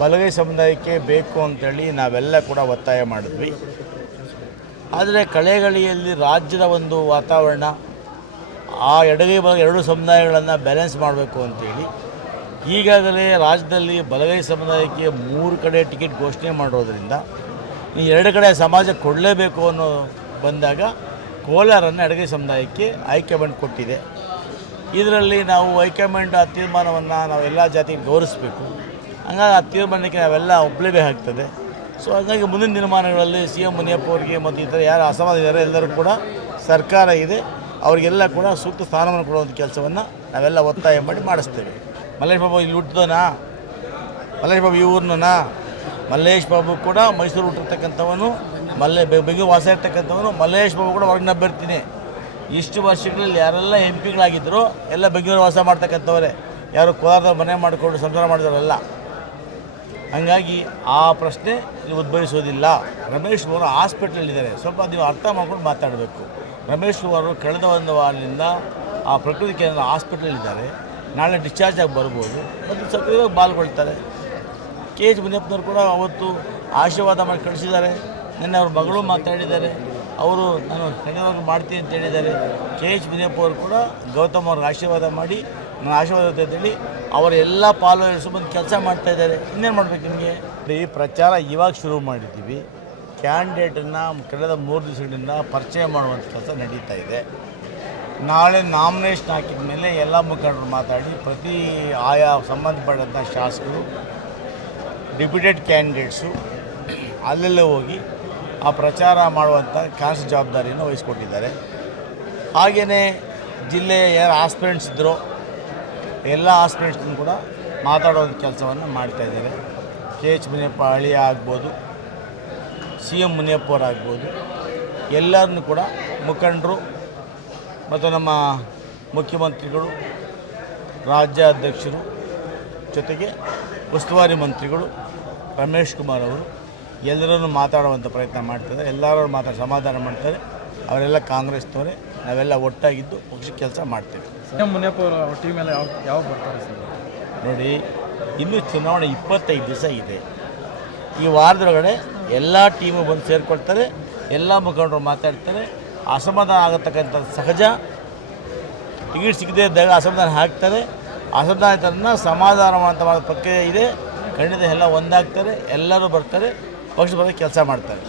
ಬಲಗೈ ಸಮುದಾಯಕ್ಕೆ ಬೇಕು ಅಂತೇಳಿ ನಾವೆಲ್ಲ ಕೂಡ ಒತ್ತಾಯ ಮಾಡಿದ್ವಿ. ಆದರೆ ಕಳೆಗಳಿಯಲ್ಲಿ ರಾಜ್ಯದ ಒಂದು ವಾತಾವರಣ ಆ ಎಡಗೈ ಎರಡು ಸಮುದಾಯಗಳನ್ನು ಬ್ಯಾಲೆನ್ಸ್ ಮಾಡಬೇಕು ಅಂತೇಳಿ ಈಗಾಗಲೇ ರಾಜ್ಯದಲ್ಲಿ ಬಲಗೈ ಸಮುದಾಯಕ್ಕೆ 3 ಕಡೆ ಟಿಕೆಟ್ ಘೋಷಣೆ ಮಾಡೋದರಿಂದ ಈ 2 ಕಡೆ ಸಮಾಜ ಕೊಡಲೇಬೇಕು ಅನ್ನೋ ಬಂದಾಗ ಕೋಲಾರನ್ನು ಎಡಗೈ ಸಮುದಾಯಕ್ಕೆ ಹೈಕಮಾಂಡ್ ಕೊಟ್ಟಿದೆ. ಇದರಲ್ಲಿ ನಾವು ಹೈಕಮಾಂಡ್ ಆ ತೀರ್ಮಾನವನ್ನು ನಾವು ಎಲ್ಲ ಜಾತಿಗೆ ಗೌರವಿಸಬೇಕು. ಹಂಗಾಗಿ ಆ ತೀರ್ಮಾನಕ್ಕೆ ನಾವೆಲ್ಲ ಒಪ್ಪಲೇಬೇಕಾಗ್ತದೆ. ಸೊ ಹಾಗಾಗಿ ಮುಂದಿನ ದಿನಮಾನಗಳಲ್ಲಿ CM ಮುನಿಯಪ್ಪ ಅವರಿಗೆ ಮತ್ತು ಇತರ ಯಾರು ಅಸಮಾಧಾನ ಇದ್ದಾರೆ ಎಲ್ಲರೂ ಕೂಡ ಸರ್ಕಾರ ಇದೆ, ಅವರಿಗೆಲ್ಲ ಕೂಡ ಸೂಕ್ತ ಸ್ಥಾನವನ್ನು ಕೊಡುವಂಥ ಕೆಲಸವನ್ನು ನಾವೆಲ್ಲ ಒತ್ತಾಯ ಮಾಡಿ ಮಾಡಿಸ್ತೇವೆ. ಮಲ್ಲೇಶ್ ಬಾಬು ಇಲ್ಲಿ ಹುಟ್ಟಿದನಾ? ಮಲ್ಲೇಶ್ ಬಾಬು ಈ ಊರಿನಾ? ಮಲ್ಲೇಶ್ ಬಾಬು ಕೂಡ ಮೈಸೂರು ಹುಟ್ಟಿರ್ತಕ್ಕಂಥವನು, ಬೆಂಗಳೂರು ವಾಸ ಇರ್ತಕ್ಕಂಥವನು. ಮಲ್ಲೇಶ್ ಬಾಬು ಕೂಡ ಹೊರಗಿನ ಅಭ್ಯರ್ಥಿನೇ. ಇಷ್ಟು ವರ್ಷಗಳಲ್ಲಿ ಯಾರೆಲ್ಲ MP ಎಲ್ಲ ಬೆಂಗಳೂರು ವಾಸ ಮಾಡ್ತಕ್ಕಂಥವರೇ, ಯಾರು ಕೋಲಾರದ ಮನೆ ಮಾಡಿಕೊಂಡು ಸಂಸಾರ ಮಾಡಿದವರೆಲ್ಲ. ಹಾಗಾಗಿ ಆ ಪ್ರಶ್ನೆ ಇಲ್ಲಿ ಉದ್ಭವಿಸೋದಿಲ್ಲ. ರಮೇಶ್ ಅವರು ಹಾಸ್ಪಿಟ್ಲಲ್ಲಿದ್ದಾರೆ, ಸ್ವಲ್ಪ ನೀವು ಅರ್ಥ ಮಾಡ್ಕೊಂಡು ಮಾತಾಡಬೇಕು. ರಮೇಶ್ ಅವರು ಕಳೆದ ಒಂದು ವಾರದಿಂದ ಆ ಪ್ರಕೃತಿ ಕೇಂದ್ರ ಹಾಸ್ಪಿಟ್ಲಲ್ಲಿದ್ದಾರೆ. ನಾಳೆ ಡಿಸ್ಚಾರ್ಜ್ ಆಗಿ ಬರ್ಬೋದು ಮತ್ತು ಸಕ್ರಿಯವಾಗಿ ಪಾಲ್ಗೊಳ್ತಾರೆ. KH ಮುನಿಯಪ್ಪನವರು ಕೂಡ ಅವತ್ತು ಆಶೀರ್ವಾದ ಮಾಡಿ ಕಳಿಸಿದ್ದಾರೆ. ನಿನ್ನೆ ಅವ್ರ ಮಗಳು ಮಾತಾಡಿದ್ದಾರೆ, ಅವರು ನಾನು ಖಂಡಿತವಾಗಿ ಮಾಡ್ತೀನಿ ಅಂತ ಹೇಳಿದ್ದಾರೆ. KH ಮುನಿಯಪ್ಪ ಅವರು ಕೂಡ ಗೌತಮ್ ಅವ್ರಿಗೆ ಆಶೀರ್ವಾದ ಮಾಡಿ ನಾನು ಆಶೀರ್ವಾದ ಅಂತೇಳಿ ಅವರ ಎಲ್ಲ ಪಾಲ್ಗೊಳ್ಳಿಸೋ ಬಂದು ಕೆಲಸ ಮಾಡ್ತಾಯಿದ್ದಾರೆ. ಇನ್ನೇನು ಮಾಡಬೇಕು ನಿಮಗೆ? ಈ ಪ್ರಚಾರ ಇವಾಗ ಶುರು ಮಾಡಿದ್ದೀವಿ. ಕ್ಯಾಂಡಿಡೇಟನ್ನು ಕಳೆದ 3 ದಿವಸಗಳಿಂದ ಪರಿಚಯ ಮಾಡುವಂಥ ಕೆಲಸ ನಡೀತಾ ಇದೆ. ನಾಳೆ ನಾಮಿನೇಷನ್ ಹಾಕಿದ ಮೇಲೆ ಎಲ್ಲ ಮುಖಂಡರು ಮಾತಾಡಿ ಪ್ರತಿ ಆಯಾ ಸಂಬಂಧಪಟ್ಟಂಥ ಶಾಸಕರು, ಡೆಪ್ಯೂಟೆಡ್ ಕ್ಯಾಂಡಿಡೇಟ್ಸು ಅಲ್ಲೆಲ್ಲೇ ಹೋಗಿ ಆ ಪ್ರಚಾರ ಮಾಡುವಂಥ ಖಾಸಗಿ ಜವಾಬ್ದಾರಿಯನ್ನು ವಹಿಸ್ಕೊಟ್ಟಿದ್ದಾರೆ. ಹಾಗೆಯೇ ಜಿಲ್ಲೆಯ ಯಾರು ಆಸ್ಪಿರೆಂಟ್ಸ್ ಇದ್ದರೋ ಎಲ್ಲ ಆಸ್ಪಿರೆಂಟ್ಸ್ನೂ ಕೂಡ ಮಾತಾಡೋವಂಥ ಕೆಲಸವನ್ನು ಮಾಡ್ತಾಯಿದ್ದಾರೆ. KH ಮುನಿಯಪ್ಪ ಅಳಿಯ ಆಗ್ಬೋದು, CM ಮುನಿಯಪ್ಪ ಅವರಾಗ್ಬೋದು, ಎಲ್ಲರನ್ನೂ ಕೂಡ ಮುಖಂಡರು ಮತ್ತು ನಮ್ಮ ಮುಖ್ಯಮಂತ್ರಿಗಳು, ರಾಜ್ಯಾಧ್ಯಕ್ಷರು ಜೊತೆಗೆ ಉಸ್ತುವಾರಿ ಮಂತ್ರಿಗಳು ರಮೇಶ್ ಕುಮಾರ್ ಅವರು ಎಲ್ಲರನ್ನು ಮಾತಾಡುವಂಥ ಪ್ರಯತ್ನ ಮಾಡ್ತಾರೆ. ಎಲ್ಲರೂ ಸಮಾಧಾನ ಮಾಡ್ತಾರೆ. ಅವರೆಲ್ಲ ಕಾಂಗ್ರೆಸ್ನವರೇ, ನಾವೆಲ್ಲ ಒಟ್ಟಾಗಿದ್ದು ಪಕ್ಷಕ್ಕೆ ಕೆಲಸ ಮಾಡ್ತೇವೆ. CM ಮುನಿಯಪ್ಪ ಅವರ ಟೀಮ್ ಎಲ್ಲ ಯಾವಾಗ ಬರ್ತಾರೆ ಸರ್? ನೋಡಿ, ಇನ್ನೂ ಚುನಾವಣೆ 25 ದಿವಸ ಇದೆ. ಈ ವಾರದೊಳಗಡೆ ಎಲ್ಲ ಟೀಮು ಬಂದು ಸೇರಿಕೊಳ್ತಾರೆ, ಎಲ್ಲ ಮುಖಂಡರು ಮಾತಾಡ್ತಾರೆ. ಅಸಮಾಧಾನ ಆಗತಕ್ಕಂಥದ್ದು ಸಹಜ. ಟಿಕೆಟ್ ಸಿಗದೇ ಇದ್ದಾಗ ಅಸಮಾಧಾನ ಹಾಕ್ತಾರೆ. ಅಸಮಾಧಾನವನ್ನು ಸಮಾಧಾನ ಮಾಡುವಂಥ ಪ್ರಕ್ರಿಯೆ ಇದೆ. ಖಂಡಿತ ಎಲ್ಲ ಒಂದಾಗ್ತಾರೆ, ಎಲ್ಲರೂ ಬರ್ತಾರೆ, ಪಕ್ಷ ಬಗ್ಗೆ ಕೆಲಸ ಮಾಡ್ತಾರೆ.